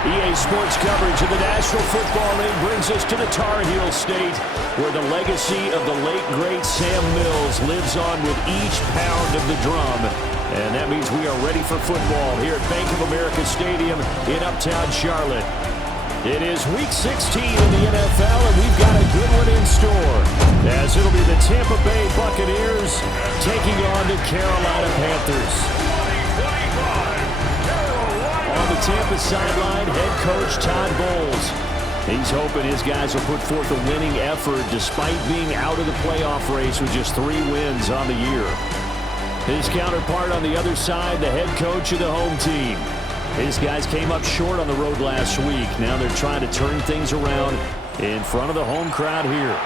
EA Sports coverage of the National Football League brings us to the Tar Heel State, where the legacy of the late, great Sam Mills lives on with each pound of the drum. And that means we are ready for football here at Bank of America Stadium in Uptown Charlotte. It is Week 16 in the NFL, and we've got a good one in store, as it'll be the Tampa Bay Buccaneers taking on the Carolina Panthers. On the Tampa sideline, head coach Todd Bowles. He's hoping his guys will put forth a winning effort despite being out of the playoff race with just 3 wins on the year. His counterpart on the other side, the head coach of the home team. His guys came up short on the road last week. Now they're trying to turn things around in front of the home crowd here.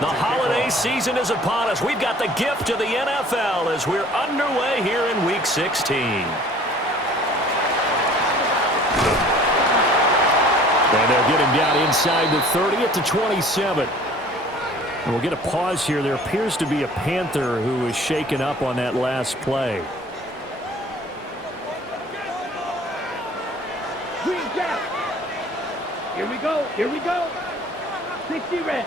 The holiday season is upon us. We've got the gift of the NFL as we're underway here in Week 16. And they'll get him down inside the 30 at the 27. And we'll get a pause here. There appears to be a Panther who is shaken up on that last play. Here we go. Here we go. 60 red.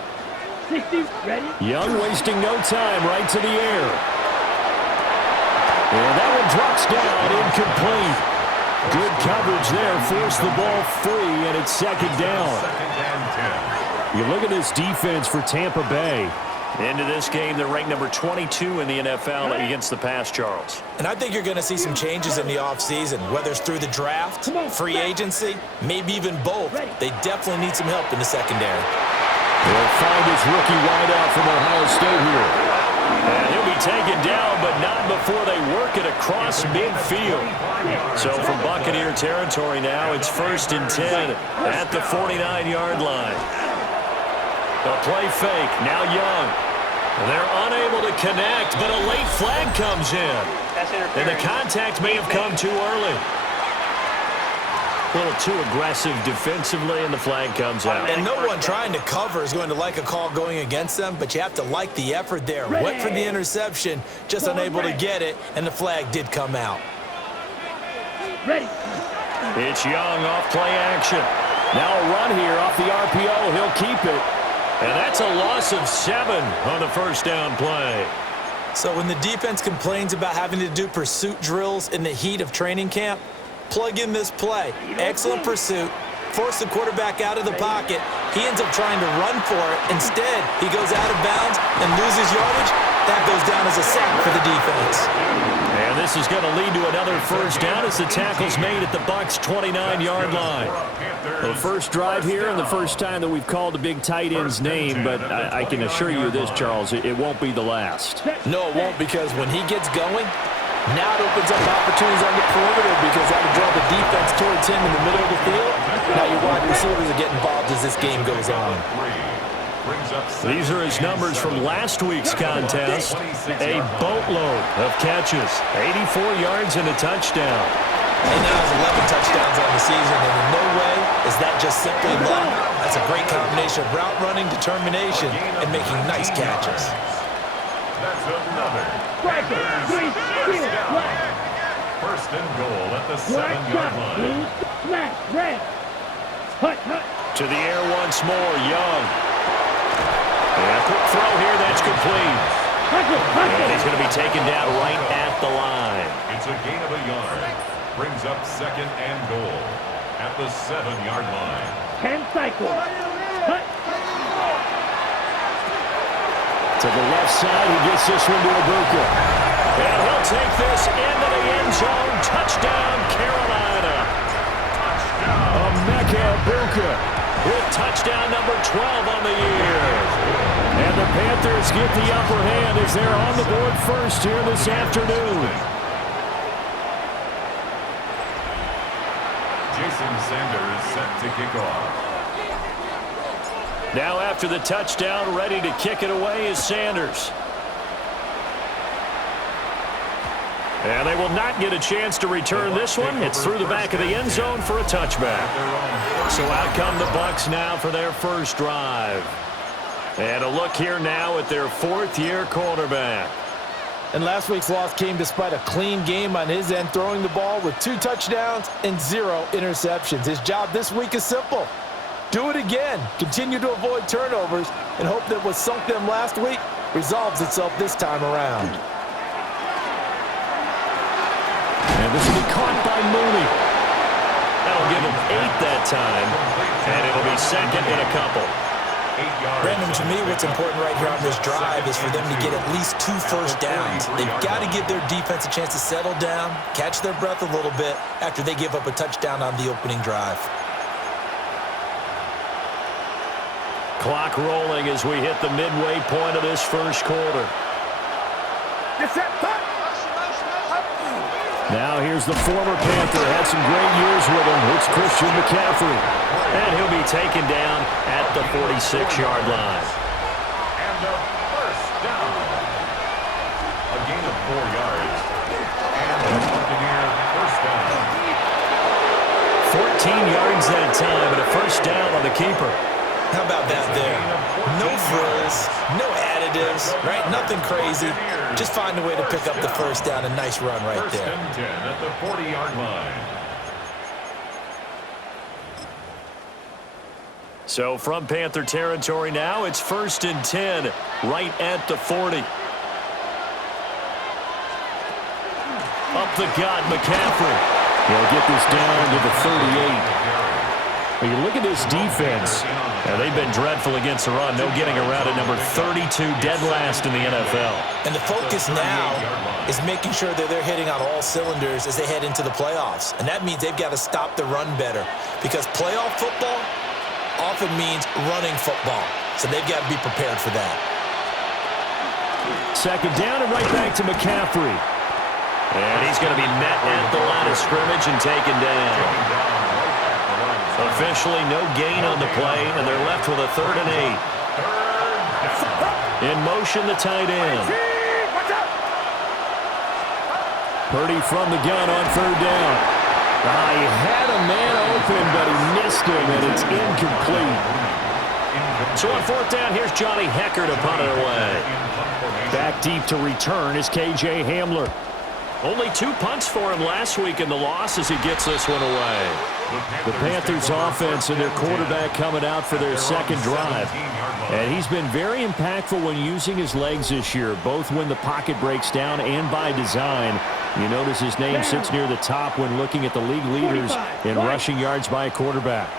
60 ready. Young wasting no time, right to the air. And that one drops down, incomplete. Good coverage there, forced the ball free, and it's second down. You look at this defense for Tampa Bay. Into this game, they're ranked number 22 in the NFL against the pass, Charles. And I think you're going to see some changes in the offseason, whether it's through the draft, free agency, maybe even both. They definitely need some help in the secondary. He'll find his rookie wideout from Ohio State here. And he'll be taken down, but not before they work it across midfield. So from Buccaneer territory now, it's 1st and 10 at the 49-yard line. The play fake, now Young. They're unable to connect, but a late flag comes in. And the contact may have come too early. A little too aggressive defensively, and the flag comes out. And no one trying to cover is going to like a call going against them, but you have to like the effort there. Went for the interception, just unable to get it, and the flag did come out. It's Young off play action. Now a run here off the RPO. He'll keep it. And that's a loss of 7 on the first down play. So when the defense complains about having to do pursuit drills in the heat of training camp, plug in this play. Excellent pursuit. Force the quarterback out of the pocket. He ends up trying to run for it. Instead, he goes out of bounds and loses yardage. That goes down as a sack for the defense. And this is going to lead to another first down as the tackle's made at the Bucs' 29-yard line. The first drive here and the first time that we've called the big tight end's name, but I can assure you this, Charles, it won't be the last. No, it won't, because when he gets going, now it opens up opportunities on the perimeter because that will draw the defense towards him in the middle of the field. Now your wide receivers will get involved as this game goes on. These are his numbers from last week's contest. A boatload of catches, 84 yards and a touchdown. And now has 11 touchdowns on the season, and in no way is that just simply luck. That's a great combination of route running, determination, and making nice catches. That's another. First and goal at the 7-yard line. To the air once more, Young. And a quick throw here, that's complete. And he's going to be taken down right at the line. It's a gain of a yard. Brings up 2nd and goal at the 7-yard line. 10 cycles. To the left side, he gets this one to Ibuka. And he'll take this into the end zone. Touchdown, Carolina. Ibuka with touchdown number 12 on the year. And the Panthers get the upper hand as they're on the board first here this afternoon. Jason Sanders set to kick off. Now after the touchdown, ready to kick it away is Sanders. And they will not get a chance to return this one. It's through the back of the end zone for a touchback. So out come the Bucs now for their first drive. And a look here now at their 4th-year quarterback. And last week's loss came despite a clean game on his end, throwing the ball with 2 touchdowns and 0 interceptions. His job this week is simple. Do it again. Continue to avoid turnovers and hope that what sunk them last week resolves itself this time around. And this will be caught by Mooney. That'll give him 8 that time, and it'll be second and a couple. Brandon, to me, what's important right here on this drive is for them to get at least 2 first downs. They've got to give their defense a chance to settle down, catch their breath a little bit after they give up a touchdown on the opening drive. Clock rolling as we hit the midway point of this first quarter. Now here's the former Panther. Had some great years with him. It's Christian McCaffrey. And he'll be taken down at the 46-yard line. And the first down. A gain of 4 yards. And the Buccaneer first down. 14 yards that time and a first down on the keeper. How about that there? No frills, no additives, right? Nothing crazy. Just find a way to pick up the first down. A nice run right there. First and 10 at the 40-yard line. So from Panther territory now, it's first and 10 right at the 40. Up the gut, McCaffrey. He'll get this down to the 38. When you look at this defense, they've been dreadful against the run. No getting around at number 32, dead last in the NFL. And the focus now is making sure that they're hitting on all cylinders as they head into the playoffs. And that means they've got to stop the run better, because playoff football often means running football. So they've got to be prepared for that. Second down and right back to McCaffrey. And he's going to be met at the line of scrimmage and taken down. Officially no gain on the play, and they're left with a 3rd and 8. In motion, the tight end. Purdy from the gun on 3rd down. He had a man open, but he missed him, and it's incomplete. So on 4th down, here's Johnny Hecker to punt it away. Back deep to return is K.J. Hamler. Only 2 punts for him last week in the loss as he gets this one away. The Panthers offense and their quarterback coming out for their second drive. And he's been very impactful when using his legs this year, both when the pocket breaks down and by design. You notice his name sits near the top when looking at the league leaders in rushing yards by a quarterback.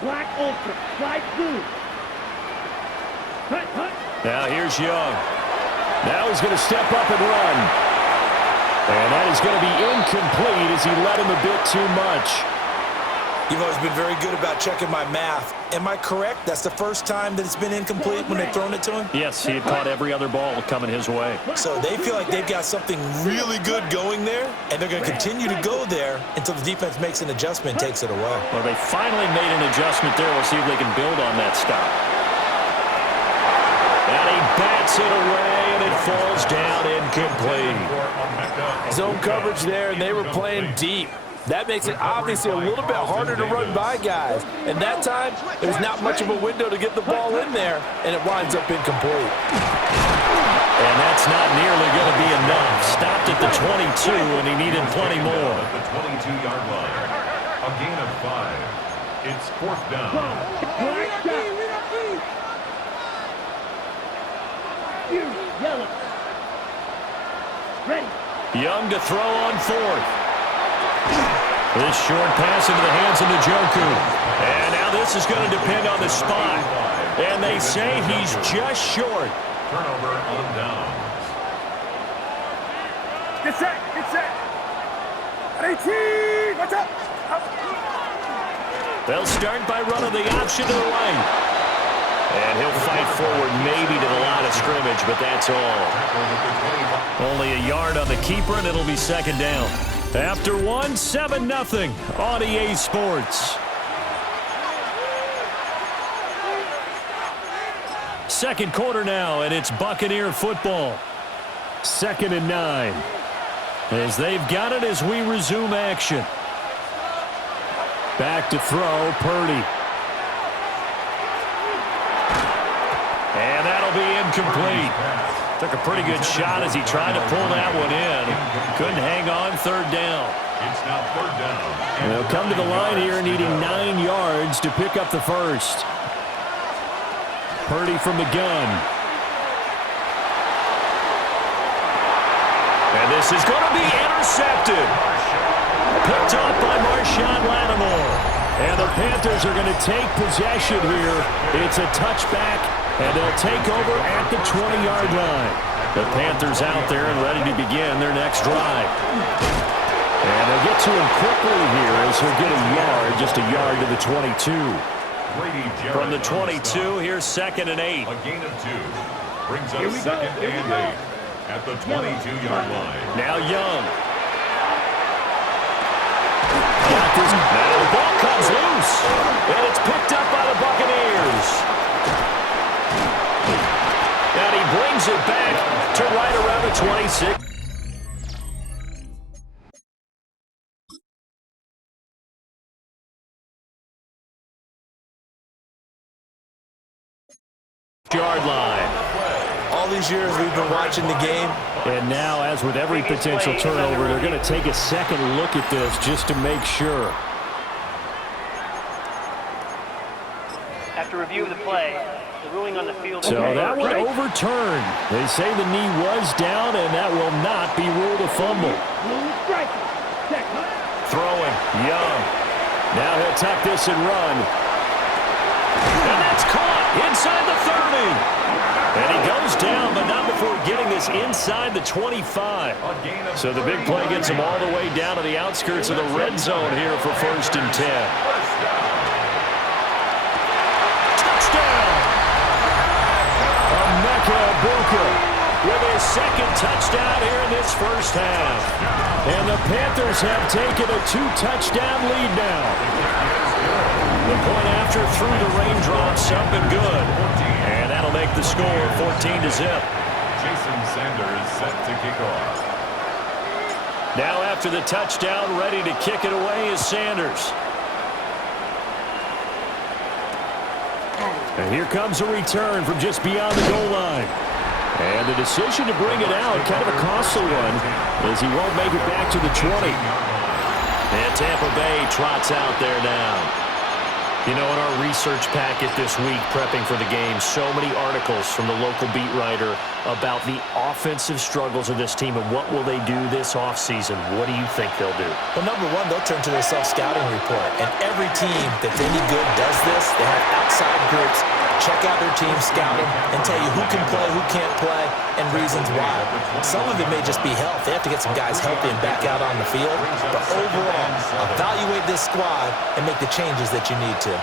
Black ultra, slide through. Now here's Young. Now he's going to step up and run. And that is going to be incomplete as he led him a bit too much. You've always been very good about checking my math. Am I correct? That's the first time that it's been incomplete when they've thrown it to him? Yes, he had caught every other ball coming his way. So they feel like they've got something really good going there, and they're going to continue to go there until the defense makes an adjustment and takes it away. Well, they finally made an adjustment there. We'll see if they can build on that stop. And he bats it away, and it falls down incomplete. Zone coverage there, and they were playing deep. That makes it obviously a little bit harder to run by guys. And that time, there's not much of a window to get the ball in there, and it winds up incomplete. And that's not nearly going to be enough. Stopped at the 22, and he needed plenty more. At the 22-yard line. A gain of 5. It's 4th down. Yellow. Ready. Young to throw on 4th. This short pass into the hands of Njoku. And now this is going to depend on the spot. And they say he's just short. Turnover on downs. Get set. Get set. 18. What's up? They'll start by running the option to the right. And he'll fight forward maybe to the line of scrimmage, but that's all. Only a yard on the keeper, and it'll be second down. After 1, 7-0 on EA Sports. Second quarter now, and it's Buccaneer football. 2nd and 9. As they've got it as we resume action. Back to throw, Purdy. And that'll be incomplete. Took a pretty good shot as he tried to pull that one in. Couldn't hang on third down. It's now third down. They'll come to the line here needing 9 yards to pick up the first. Purdy from the gun. And this is going to be intercepted. Picked up by Marshawn Lattimore. And the Panthers are going to take possession here. It's a touchback, and they'll take over at the 20-yard line. The Panthers out there and ready to begin their next drive. And they'll get to him quickly here as he'll get a yard, just a yard to the 22. From the 22, here's 2nd and 8. A gain of 2. Brings up 2nd and 8 at the 22-yard line. Now Young. Got this. Now the ball comes loose. And it's picked up by the Buccaneers. And he brings it back to right around the 26. Yard line. All these years we've been watching the game. And now, as with every potential turnover, they're going to take a second look at this just to make sure. After review of the play, the ruling on the field... So that one overturned. They say the knee was down, and that will not be ruled a fumble. Throwing, Young. Now he'll tuck this and run. And that's caught inside the 30. And he goes down, but not before getting this inside the 25. So the big play gets him all the way down to the outskirts of the red zone here for 1st and 10. Touchdown! Wk-16 with his 2nd touchdown here in this first half. And the Panthers have taken a 2-touchdown lead now. The point after through the raindrops, up and good. And that'll make the score 14-0. Jason Sanders set to kick off. Now after the touchdown, ready to kick it away is Sanders. And here comes a return from just beyond the goal line. And the decision to bring it out, kind of a costly one, as he won't make it back to the 20. And Tampa Bay trots out there now. You know, in our research packet this week, prepping for the game, so many articles from the local beat writer about the offensive struggles of this team and what will they do this offseason. What do you think they'll do? Well, number one, they'll turn to their self-scouting report. And every team that's any good does this. They have outside groups check out their team, scout them, and tell you who can play, who can't play, and reasons why. Some of it may just be health. They have to get some guys healthy and back out on the field. But overall, evaluate this squad and make the changes that you need to.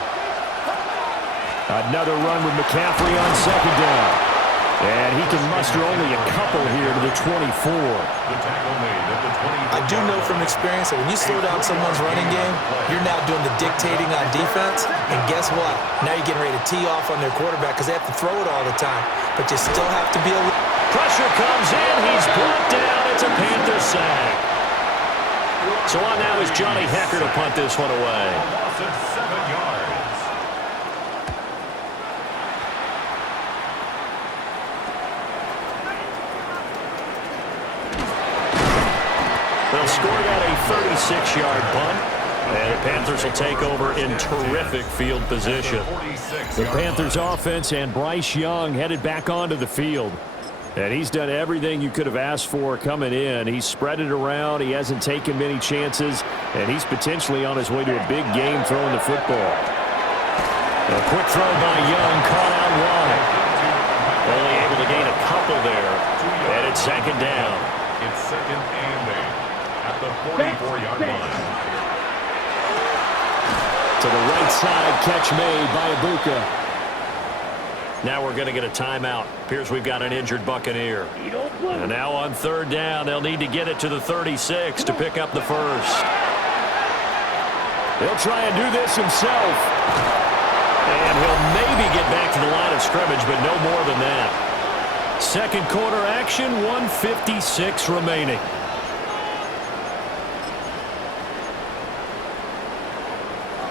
Another run with McCaffrey on 2nd down. And he can muster only a couple here to the 24. I do know from experience that when you slow down someone's running game, you're now doing the dictating on defense. And guess what? Now you're getting ready to tee off on their quarterback because they have to throw it all the time. But you still have to be able... Pressure comes in. He's brought down. It's a Panther sack. So on now is Johnny Hecker to punt this one away. Loss of 7 yards. They'll score that a 36-yard punt. And the Panthers will take over in terrific field position. The Panthers offense and Bryce Young headed back onto the field. And he's done everything you could have asked for coming in. He's spread it around. He hasn't taken many chances. And he's potentially on his way to a big game throwing the football. A quick throw by Young, caught out wide. Only able to gain a couple there. And it's 2nd down. It's 2nd and 8 at the 44-yard line. To the right side, catch made by Wk-16. Now we're going to get a timeout. Appears we've got an injured Buccaneer. And now on 3rd down, they'll need to get it to the 36 to pick up the first. He'll try and do this himself. And he'll maybe get back to the line of scrimmage, but no more than that. 2nd quarter action, 1:56 remaining.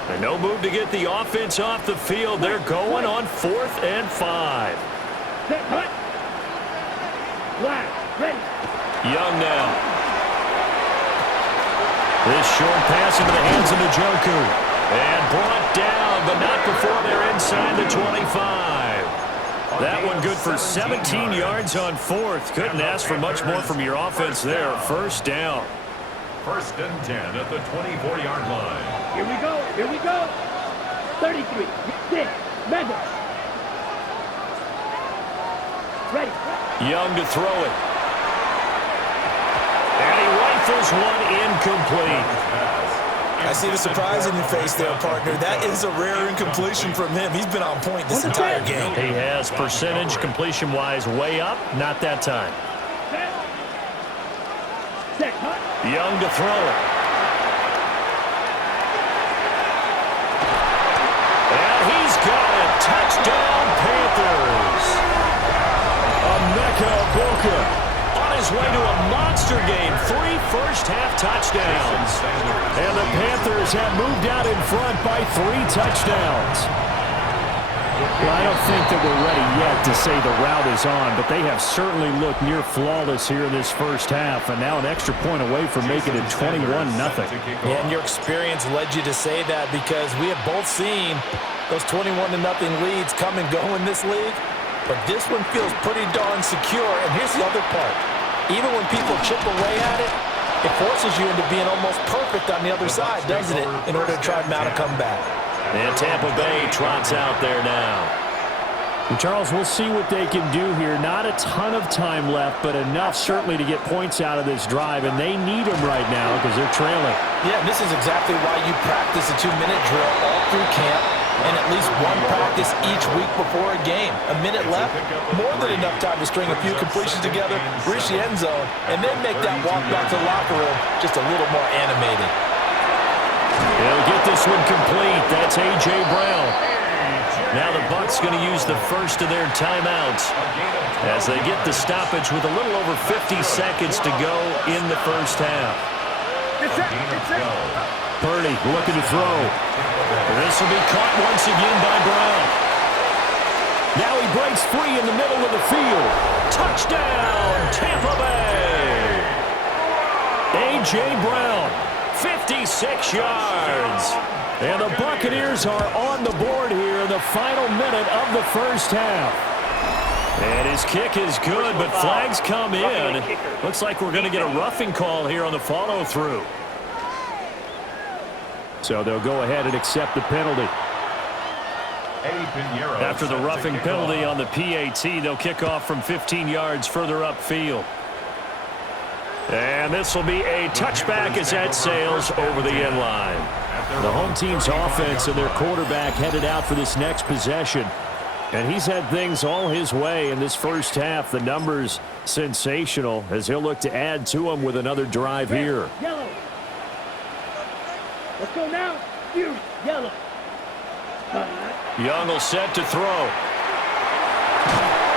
And no move to get the offense off the field. They're going on 4th and 5. Black, ready. Young now. This short pass into the hands of Njoku. And brought down, but not before they're inside the 25. That one good for 17 yards on fourth. Couldn't ask for much more from your offense there. First down. 1st and 10 at the 24-yard line. Here we go. Here we go. 33. 6. Panthers. Ready. Young to throw it. And he rifles one incomplete. I see the surprise in your face there, partner. That is a rare incompletion from him. He's been on point this entire game. He has percentage completion-wise way up. Not that time. Young to throw it. And he's got it. Touchdown, Panthers. Wk-16 on his way to a monster game. 3 first-half touchdowns. And the Panthers have moved out in front by 3 touchdowns. Well, I don't think that we're ready yet to say the route is on, but they have certainly looked near flawless here in this first half, and now an extra point away from making it 21-0. Yeah, and your experience led you to say that because we have both seen those 21-0 leads come and go in this league, but this one feels pretty darn secure. And here's the other part. Even when people chip away at it, it forces you into being almost perfect on the other side, doesn't it, in order to try and mount a comeback. And Tampa Bay trots out there now. And Charles, we'll see what they can do here. Not a ton of time left, but enough certainly to get points out of this drive, and they need them right now because they're trailing. Yeah, and this is exactly why you practice a 2-minute drill all through camp and at least one practice each week before a game. A minute left, more than enough time to string a few completions together, reach the end zone, and then make that walk back to the locker room just a little more animated. They'll get this one complete. That's A.J. Brown. Now the Bucs going to use the first of their timeouts as they get the stoppage with a little over 50 seconds to go in the first half. Purdy looking to throw. This will be caught once again by Brown. Now he breaks free in the middle of the field. Touchdown, Tampa Bay. A.J. Brown. 56 yards. And the Buccaneers are on the board here in the final minute of the first half. And his kick is good, but flags come in. Looks like we're going to get a roughing call here on the follow-through. So they'll go ahead and accept the penalty. After the roughing penalty on the PAT, they'll kick off from 15 yards further upfield. And this will be a touchback as that sails over the end line. The home team's offense and their quarterback headed out for this next possession. And he's had things all his way in this first half. The numbers sensational as he'll look to add to them with another drive here. Yellow. Let's go now. Fury. Yellow. Young will set to throw.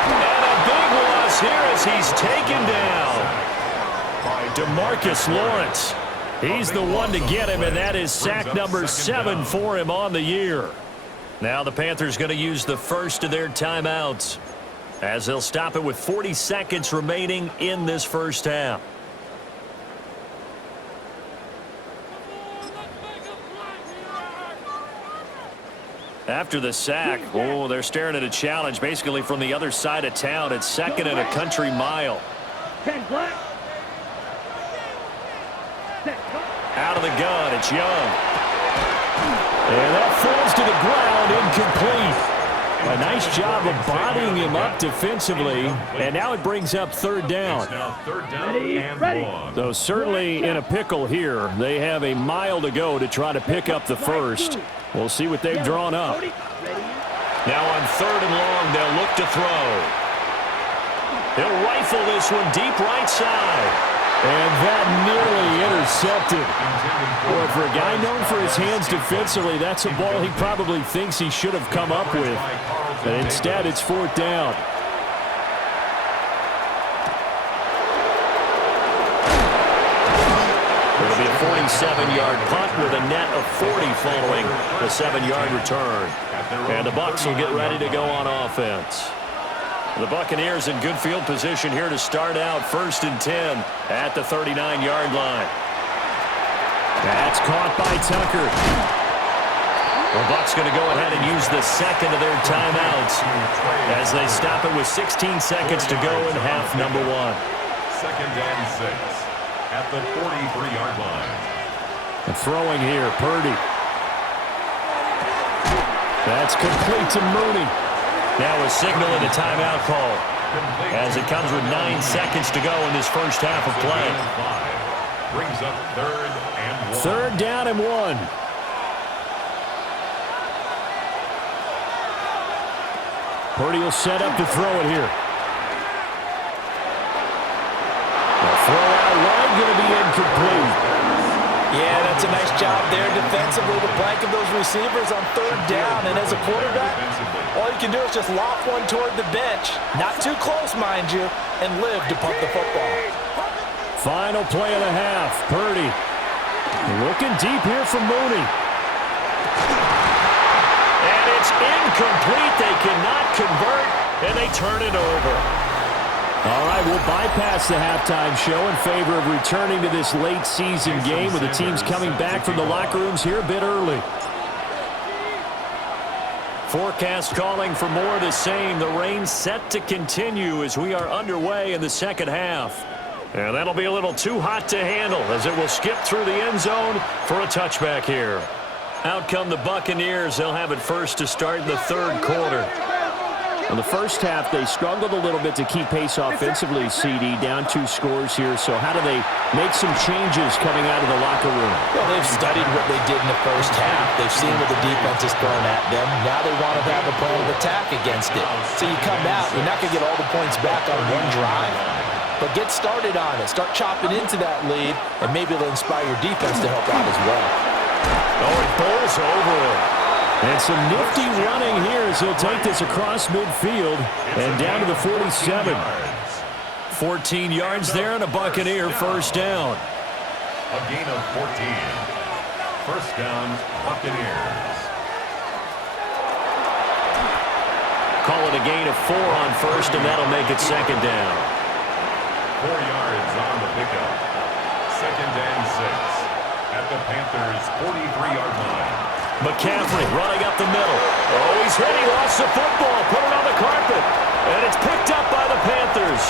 And a big loss here as he's taken down. DeMarcus Lawrence. He's the one to get him, and that is sack number 7 for him on the year. Now the Panthers going to use the first of their timeouts as they'll stop it with 40 seconds remaining in this first half. After the sack, they're staring at a challenge basically from the other side of town. It's 2nd and a country mile. 10 black. Out of the gun, it's Young. And that falls to the ground, incomplete. A nice job of bodying him up defensively, and now it brings up 3rd down. Ready. So certainly in a pickle here. They have a mile to go to try to pick up the first. We'll see what they've drawn up. Now on 3rd and long, they'll look to throw. He'll rifle this one deep right side. And that nearly intercepted. Boy, for a guy known for his hands defensively, that's a ball he probably thinks he should have come up with. But instead, it's 4th down. It'll be a 47-yard punt with a net of 40 following the 7-yard return. And the Bucs will get ready to go on offense. The Buccaneers in good field position here to start out 1st and 10 at the 39-yard line. That's caught by Tucker. The Bucs going to go ahead and use the second of their timeouts as they stop it with 16 seconds to go in half number 1. 2nd and 6 at the 43-yard line. And throwing here, Purdy. That's complete to Mooney. Now a signal and a timeout call as it comes with 9 seconds to go in this first half of play. Brings up 3rd and 1. 3rd down and 1. Purdy will set up to throw it here. The throw out wide going to be incomplete. Yeah, that's a nice job there defensively to blanket those receivers on 3rd down. And as a quarterback, all you can do is just loft one toward the bench. Not too close, mind you, and live to punt the football. Final play of the half. Purdy looking deep here for Mooney. And it's incomplete. They cannot convert, and they turn it over. All right, we'll bypass the halftime show in favor of returning to this late season game with the teams coming back from the locker rooms here a bit early. Forecast calling for more of the same. The rain set to continue as we are underway in the second half. And that'll be a little too hot to handle as it will skip through the end zone for a touchback here. Out come the Buccaneers. They'll have it first to start in the 3rd quarter. In the first half, they struggled a little bit to keep pace offensively, CD, down 2 scores here. So how do they make some changes coming out of the locker room? Well, they've studied what they did in the first half. They've seen what the defense is throwing at them. Now they want to have a plan of attack against it. So you come out, you're not going to get all the points back on one drive, but get started on it. Start chopping into that lead, and maybe it'll inspire your defense to help out as well. Oh, it bowls over it. And some nifty running here as he'll take this across midfield and down to the 47. 14 yards there and a Buccaneer 1st down. A gain of 14. 1st down, Buccaneers. Call it a gain of 4 on 1st, and that'll make it 2nd down. 4 yards on the pickup. 2nd and 6 at the Panthers' 43-yard line. McCaffrey running up the middle. Oh, he's hit. He lost the football. Put it on the carpet. And it's picked up by the Panthers.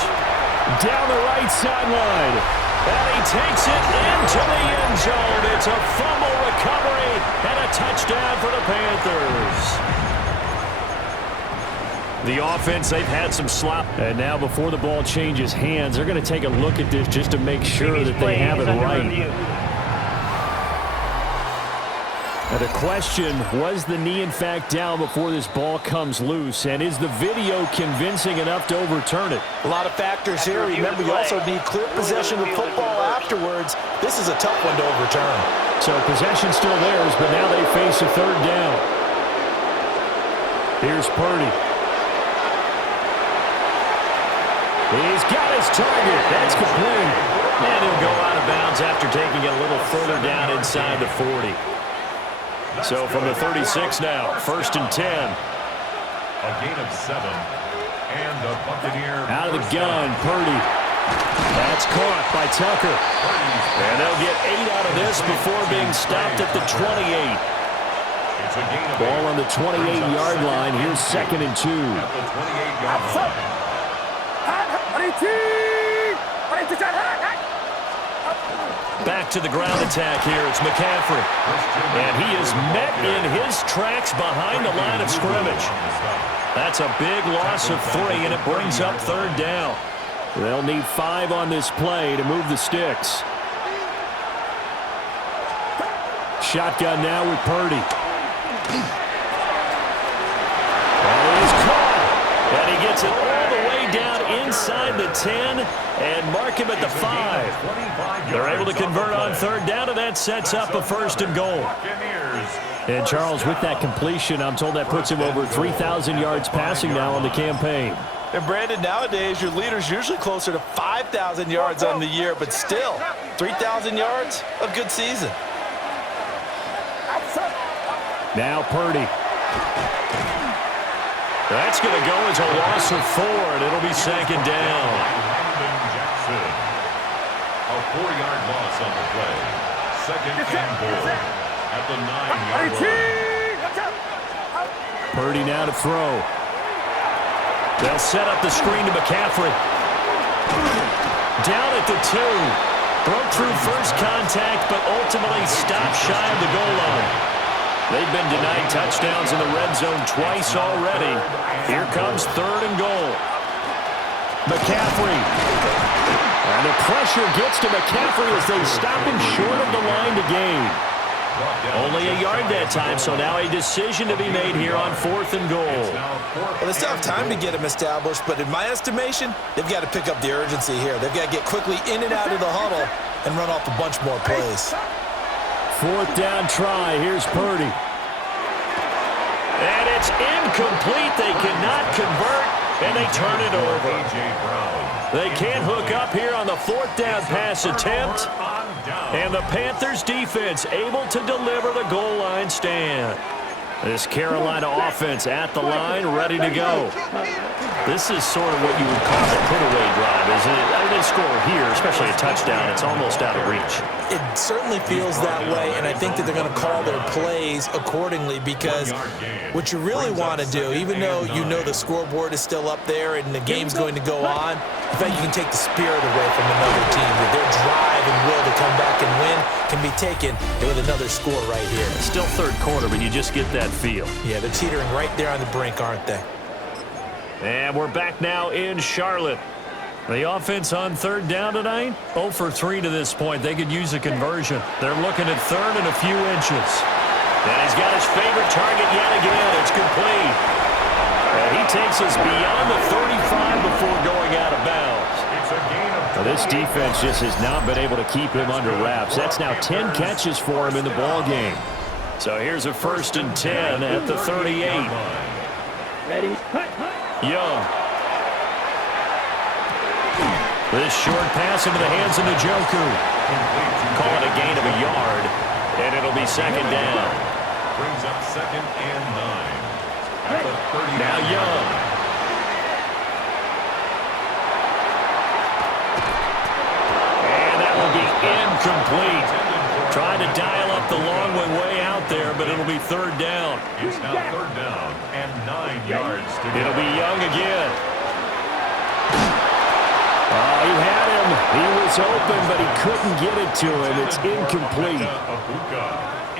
Down the right sideline. And he takes it into the end zone. It's a fumble recovery and a touchdown for the Panthers. The offense, they've had some slop. And now before the ball changes hands, they're going to take a look at this just to make sure that they have it right. Now the question, was the knee in fact down before this ball comes loose? And is the video convincing enough to overturn it? A lot of factors here. Remember, you also need clear possession of football afterwards. This is a tough one to overturn. So possession still theirs, but now they face a 3rd down. Here's Purdy. He's got his target. That's complete. And he'll go out of bounds after taking it a little further down inside the 40. So from the 36 now, 1st and 10. A gain of 7. And the Buccaneer out of the gun, Purdy. That's caught by Tucker. And they'll get 8 out of this before being stopped at the 28. Ball on the 28-yard line. Here's 2nd and 2. At the 28-yard line. Back to the ground attack here. It's McCaffrey. And he is met in his tracks behind the line of scrimmage. That's a big loss of 3, and it brings up 3rd down. They'll need 5 on this play to move the sticks. Shotgun now with Purdy. That is caught. And he gets it all the way down inside the 10 and mark him at the 5. They're able to convert on 3rd down, and that sets up a 1st and goal. And Charles, with that completion, I'm told that puts him over 3,000 yards passing now on the campaign. And Brandon, nowadays your leader's usually closer to 5,000 yards on the year, but still, 3,000 yards, a good season. Now Purdy. That's going to go as a loss of 4, and it'll be second down. A 4-yard loss on the play. Second and goal at the 9-yard line. Purdy now to throw. They'll set up the screen to McCaffrey. Down at the 2. Broke through first contact, but ultimately stopped shy of the goal line. They've been denied touchdowns in the red zone twice already. Here comes 3rd and goal. McCaffrey. And the pressure gets to McCaffrey as they stop him short of the line to gain. Only a yard that time, so now a decision to be made here on 4th and goal. Well, they still have time to get him established, but in my estimation, they've got to pick up the urgency here. They've got to get quickly in and out of the huddle and run off a bunch more plays. 4th down try. Here's Purdy. And it's incomplete. They cannot convert, and they turn it over. They can't hook up here on the 4th down pass attempt. And the Panthers defense able to deliver the goal line stand. This Carolina offense at the line, ready to go. This is sort of what you would call a put-away drive, isn't it? I mean, they score here, especially a touchdown. It's almost out of reach. It certainly feels that way, and I think that they're going to call their plays accordingly because what you really want to do, even though you know the scoreboard is still up there and the game's going to go on, in fact, you can take the spirit away from another team. That their drive and will to come back and win can be taken with another score right here. It's still 3rd quarter, but you just get that feel. Yeah, they're teetering right there on the brink, aren't they? And we're back now in Charlotte. The offense on 3rd down tonight, 0 for 3 to this point. They could use a conversion. They're looking at 3rd and a few inches. And he's got his favorite target yet again. It's complete. And he takes us beyond the 35 before going out of bounds. Well, this defense just has not been able to keep him under wraps. That's now 10 catches for him in the ball game. So here's a 1st and 10 at the 38. Ready? Young. This short pass into the hands of Njoku. Call it a gain of a yard, and it'll be second down. Brings up 2nd and 9. At the 30. Now Young. And that will be incomplete. Trying to dial up the long way out there, but it'll be 3rd down. It's now 3rd down and 9 yards to go. It'll be Young again. Oh, he had him. He was open, but he couldn't get it to him. It's incomplete.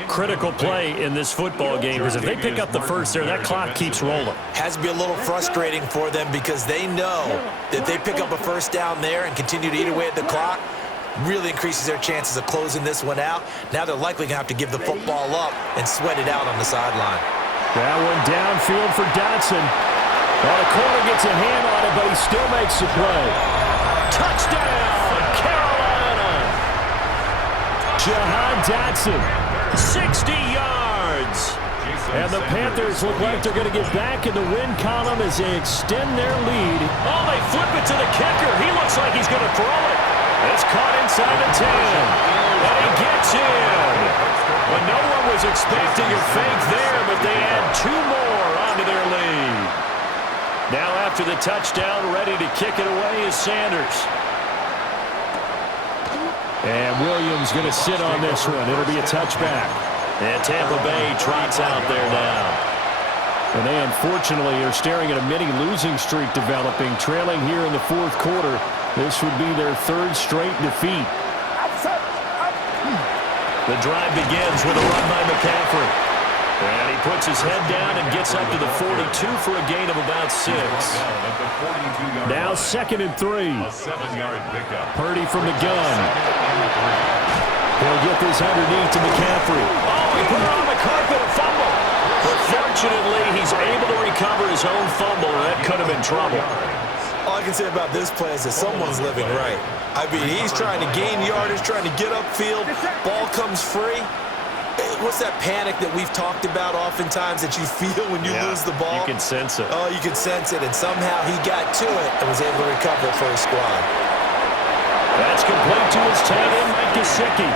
Critical play in this football game because if they pick up the first there, that clock keeps rolling. Has to be a little frustrating for them because they know that they pick up a 1st down there and continue to eat away at the clock, really increases their chances of closing this one out. Now they're likely going to have to give the football up and sweat it out on the sideline. That one downfield for Dotson. Well, the corner gets a hand on it, but he still makes the play. Touchdown, Carolina! Jahan Dotson, 60 yards. And the Panthers look like they're going to get back in the win column as they extend their lead. Oh, they flip it to the kicker. He looks like he's going to throw it. It's caught inside the 10. And he gets in. Well, no one was expecting a fake there, but they add 2 more onto their lead. Now after the touchdown, ready to kick it away is Sanders. And Williams going to sit on this one. It'll be a touchback. And Tampa Bay trots out there now. And they unfortunately are staring at a mini losing streak developing, trailing here in the 4th quarter. This would be their 3rd straight defeat. The drive begins with a run by McCaffrey. And he puts his head down and gets up to the 42 for a gain of about 6. Now 2nd and 3. A 7-yard pickup. Purdy from the gun. He'll get this underneath to McCaffrey. Oh, he put it on the carpet, a fumble. But fortunately, he's able to recover his own fumble, and that could have been trouble. All I can say about this play is that someone's living right. I mean, he's trying to gain yardage, trying to get upfield. Ball comes free. What's that panic that we've talked about oftentimes that you feel when you lose the ball? You can sense it. Oh, you can sense it, and somehow he got to it and was able to recover for his squad. That's complete to his tight end, Mike Gesicki.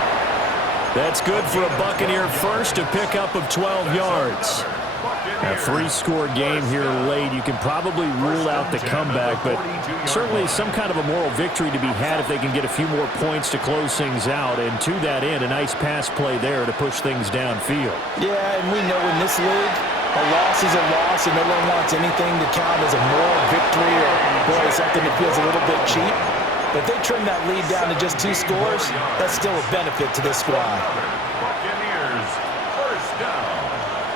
That's good for a Buccaneer first, a pickup of 12 yards. A three-score game here late. You can probably rule out the comeback, but certainly some kind of a moral victory to be had if they can get a few more points to close things out. And to that end, a nice pass play there to push things downfield. Yeah, and we know in this league, a loss is a loss, and no one wants anything to count as a moral victory or, boy, something that feels a little bit cheap. But if they trim that lead down to just 2 scores, that's still a benefit to this squad. Buccaneers, first down.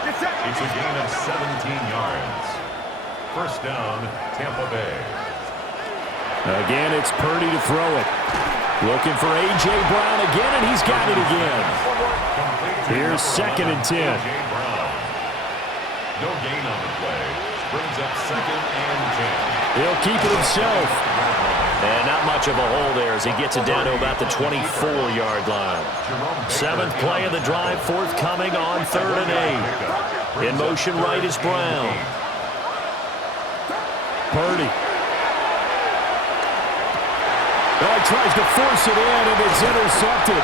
It's a gain of 17 yards. First down, Tampa Bay. Again, it's Purdy to throw it. Looking for A.J. Brown again, and he's got it again. Here's 2nd and 10. No gain on the play. Brings up 2nd and 10. He'll keep it himself. And not much of a hole there as he gets it down to about the 24-yard line. 7th play of the drive forthcoming on 3rd and 8. In motion right is Brown. Purdy. Oh, tries to force it in, and it's intercepted.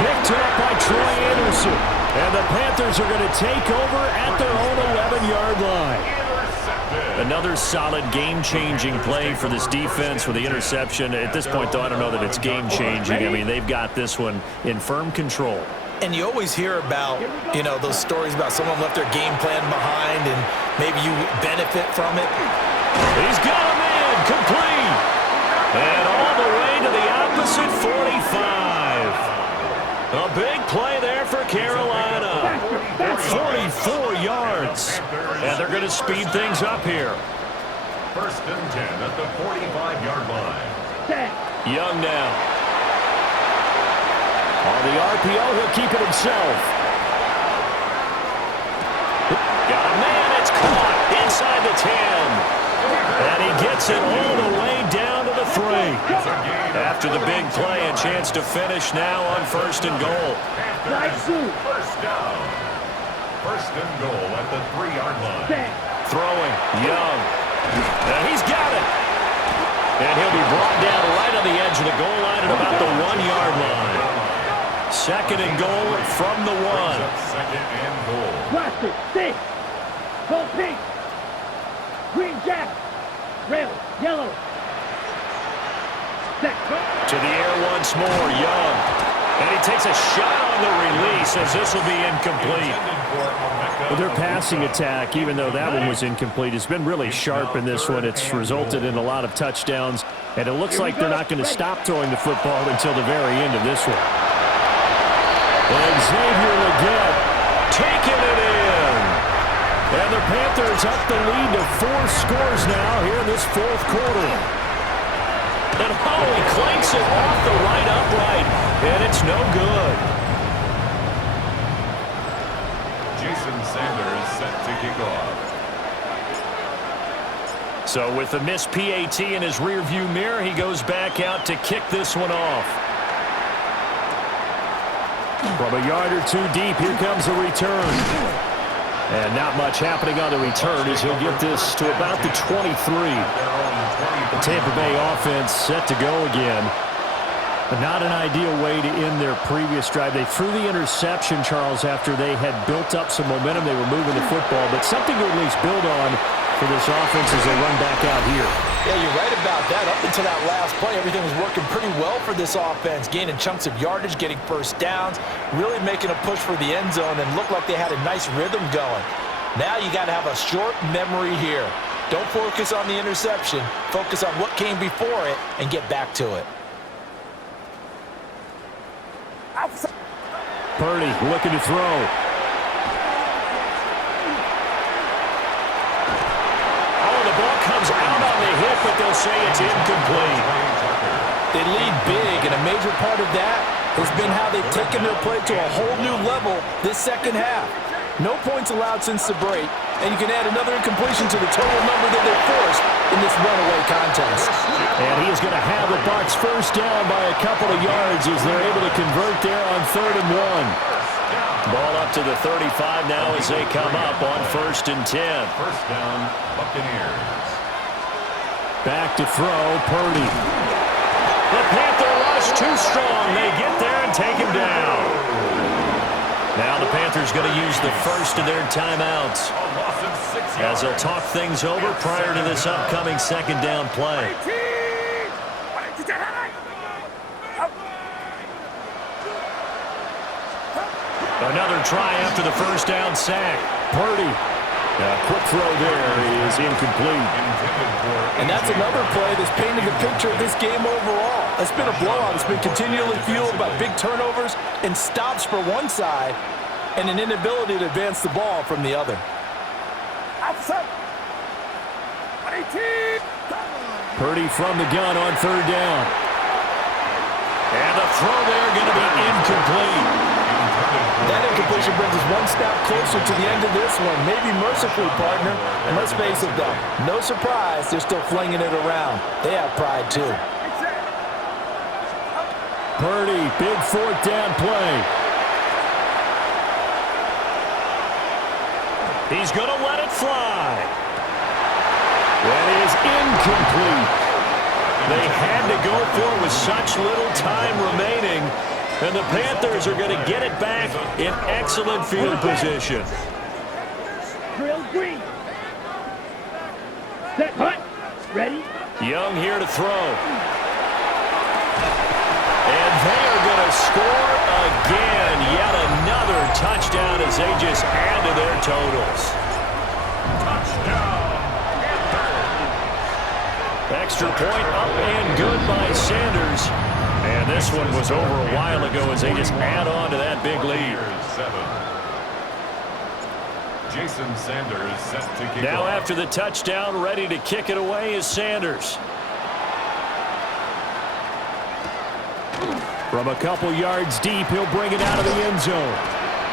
Picked up by Troy Anderson. And the Panthers are going to take over at their own 11-yard line. Another solid game-changing play for this defense with the interception. At this point, though, I don't know that it's game-changing. I mean, they've got this one in firm control. And you always hear about, those stories about someone left their game plan behind and maybe you benefit from it. He's got him in, complete. And all the way to the opposite 45. A big play there for Carolina. 44 yards. And they're going to speed things up here. First and 10 at the 45-yard line. Young now. On the RPO, he'll keep it himself. Got a man, it's caught inside the 10. And he gets it all the way down to the 3. After the big play, a chance to finish now on 1st and goal. First down. 1st and goal at the 3-yard line. Throwing, Young. And he's got it. And he'll be brought down right on the edge of the goal line at about the 1-yard line. 2nd and goal from the 1. 2nd and goal. Plastic, stick, gold pink, green jack, red, yellow. To the air once more, Young. And he takes a shot on the release as this will be incomplete. Well, their passing attack, even though that one was incomplete, has been really sharp in this one. It's resulted in a lot of touchdowns, and it looks like they're not going to stop throwing the football until the very end of this one. And Xavier Legette taking it in. And the Panthers up the lead to 4 scores now here in this 4th quarter. And he clanks it off the right upright, and it's no good. Jason Sanders set to kick off. So with the missed PAT in his rearview mirror, he goes back out to kick this one off. From a yard or 2 deep, here comes the return. And not much happening on the return as he'll get this to about the 23. The Tampa Bay offense set to go again. But not an ideal way to end their previous drive. They threw the interception, Charles, after they had built up some momentum. They were moving the football, but something to at least build on for this offense as they run back out here. Yeah, you're right about that. Up until that last play, everything was working pretty well for this offense, gaining chunks of yardage, getting first downs, really making a push for the end zone, and looked like they had a nice rhythm going. Now you got to have a short memory here. Don't focus on the interception. Focus on what came before it and get back to it. Purdy looking to throw. Oh, the ball comes out on the hit, but they'll say it's incomplete. They lead big, and a major part of that has been how they've taken their play to a whole new level this second half. No points allowed since the break, and you can add another incompletion to the total number that they forced in this runaway contest. And he is going to have the Bucs first down by a couple of yards as they're able to convert there on 3rd and 1. Ball up to the 35 now as they come up on 1st and 10. First down, Buccaneers. Back to throw, Purdy. The Panther rush too strong. They get there and take him down. Now the Panthers going to use the first of their timeouts as they'll talk things over prior to this upcoming second down play. Another try after the first down sack. Purdy. Quick throw there is incomplete. And that's another play that's painted the picture of this game overall. It's been a blowout. It's been continually fueled by big turnovers and stops for one side and an inability to advance the ball from the other. Purdy from the gun on third down. And the throw there going to be incomplete. That incompletion brings us one step closer to the end of this one. Maybe mercifully, partner. And let's face it, though, no surprise, they're still flinging it around. They have pride, too. Purdy, big fourth down play. He's going to let it fly. That is incomplete. They had to go for it with such little time remaining. And the Panthers are going to get it back in excellent field position. Drill green. Set, hut. Ready? Young here to throw. And they are going to score again. Yet another touchdown as they just add to their totals. Touchdown. Extra point up and good by Sanders. And this one was over a while ago as they just add on to that big lead. Jason Sanders set to kick Now off. after the touchdown, ready to kick it away is Sanders. From a couple yards deep, he'll bring it out of the end zone.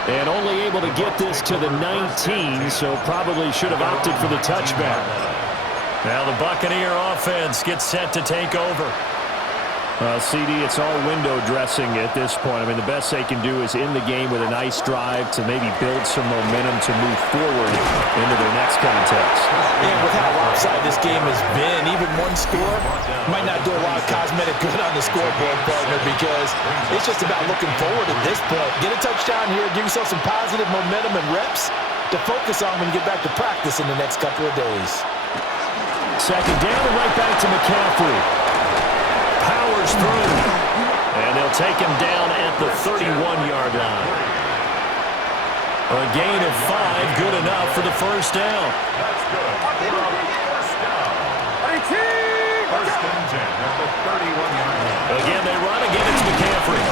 And only able to get this to the 19, so probably should have opted for the touchback. Now the Buccaneer offense gets set to take over. CD, it's all window dressing at this point. I mean, the best they can do is in the game with a nice drive to maybe build some momentum to move forward into their next contest. And with how lopsided this game has been, even one score might not do a lot of cosmetic good on the scoreboard, partner, because it's just about looking forward at this point. Get a touchdown here, give yourself some positive momentum and reps to focus on when you get back to practice in the next couple of days. Second down and right back to McCaffrey. Powers through. And they'll take him down at the 31-yard line. A gain of 5, good enough for the first down. That's good. First down. First and 10 at the 31-yard line. Again, they run. Again, it's McCaffrey.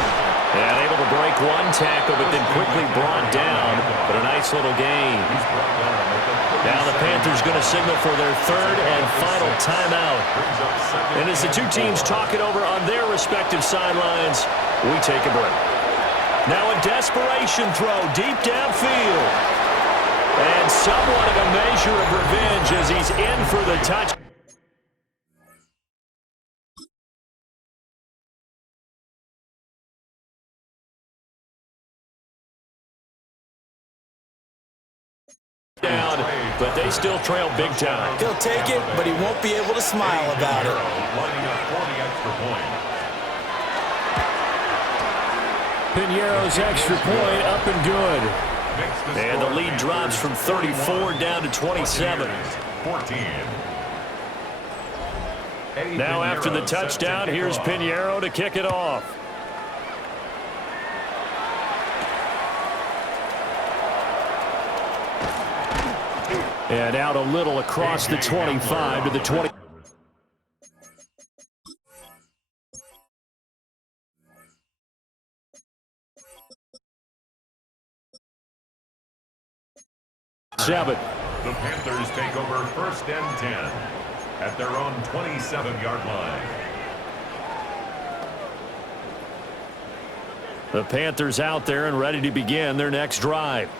And able to break one tackle, but then quickly brought down. But a nice little gain. Now the Panthers going to signal for their third and final timeout. And as the two teams talk it over on their respective sidelines, we take a break. Now a desperation throw deep downfield. And somewhat of a measure of revenge as he's in for the touch. Down, but they still trail big time. He'll take it, but he won't be able to smile about it. Lining up for the extra point. Piñeiro's extra point up and good. And the lead drops from 34 down to 27. 14. Now after the touchdown, here's Piñeiro to kick it off. And out a little across the 25 to the 20. The Panthers take over first and 10 at their own 27-yard line. The Panthers out there and ready to begin their next drive.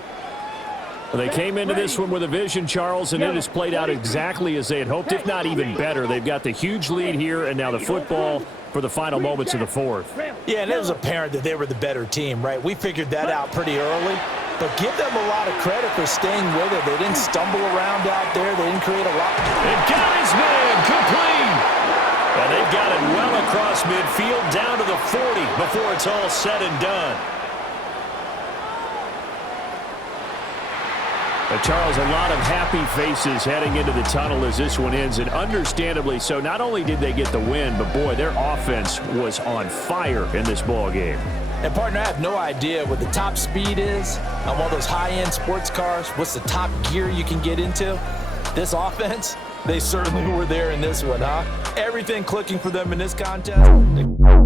They came into this one with a vision, Charles, and it has played out exactly as they had hoped, if not even better. They've got the huge lead here, and now the football for the final moments of the fourth. Yeah, and it was apparent that they were the better team, right? We figured that out pretty early, but give them a lot of credit for staying with it. They didn't stumble around out there. They didn't create a lot. And got his man complete. And they've got it well across midfield down to the 40 before it's all said and done. Charles, a lot of happy faces heading into the tunnel as this one ends, and understandably so. Not only did they get the win, but, boy, their offense was on fire in this ball game. And, partner, I have no idea what the top speed is on one of those high-end sports cars. What's the top gear you can get into? This offense, they certainly were there in this one, huh? Everything clicking for them in this contest.